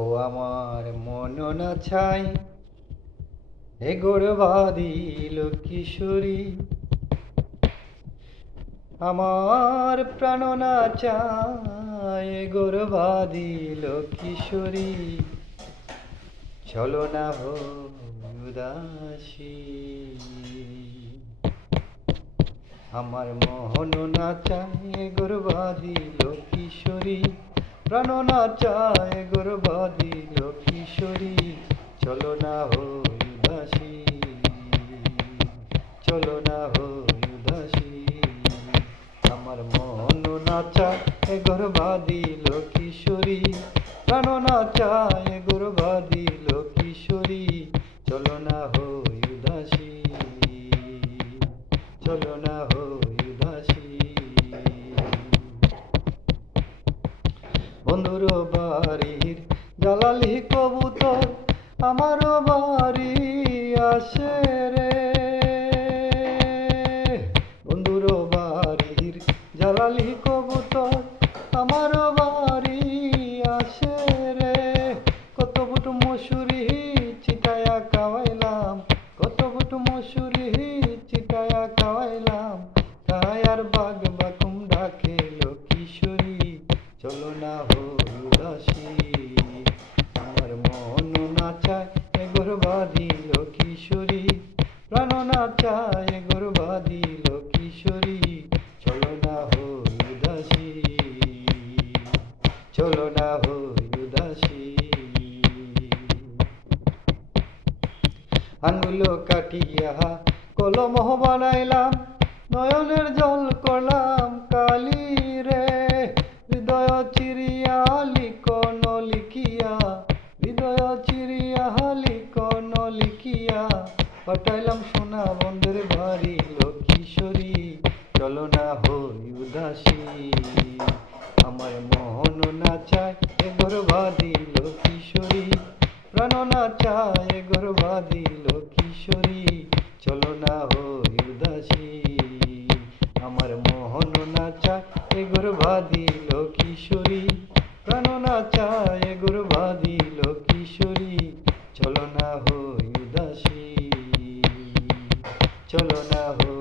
ও আমার মন না চাই এ গৌরবাদিল কিশোরী, আমার প্রাণ না চায় এ গৌরবাদিল কিশোরী। চলো না হো উদাসী, আমার মোহন না চায় গৌরবাদিল কিশোরী, প্রাণ না চায় গৌরবাদিল কিশোরী। চলো না হো উদাসী, চলো না হো উদাসী, আমার মন না চায় গৌরবাদিল কিশোরী, প্রাণ না চায় গৌরবাদিল কিশোরী। চলো না হো উদাসী, চলো না হো উদাসী। বন্ধুর বাড়ির জ্বালালি কবুতর আমার বাড়ি আসে রে, বন্ধুর বাড়ির জ্বালালি কবুতর আমার বাড়ি আসে রে। কত বুট মসুরি চিটায়া খাওয়াইলাম, কত বুট মসুরি চিটায়া খাওয়াইলাম, তাই আর বাঘ বাকুম ডাকিল কিশোরী। চলো না হো উদাসী, আমার মন না চায় গৌরবাদিল কিশোরী, প্রাণ না চায় গৌরবাদিল কিশোরী। চলো না হো উদাসী, চলো না হো উদাসী। আঙ্গুল কাটিয়া কলম বানাইলাম, নয়নের জল করলাম কালি রে। হৃদয় চিরিয়া লিখন লিখিয়া, হৃদয় চিরিয়া লিখন লিখিয়া, পাঠাইলাম সোনা বন্ধের বাড়ি কিশোরী। চলো না হো উদাসী, আমার মোহন না চায় গৌরবাদিল কিশোরী, প্রাণ না চায় গৌরবাদিল কিশোরী। চলো না হো উদাসী, আমার মোহন না চায় গৌরবাদিল কিশোরী, প্রাণ না চায় গৌরবাদিল কিশোরী। চলো না হো উদাসী, চলো না হো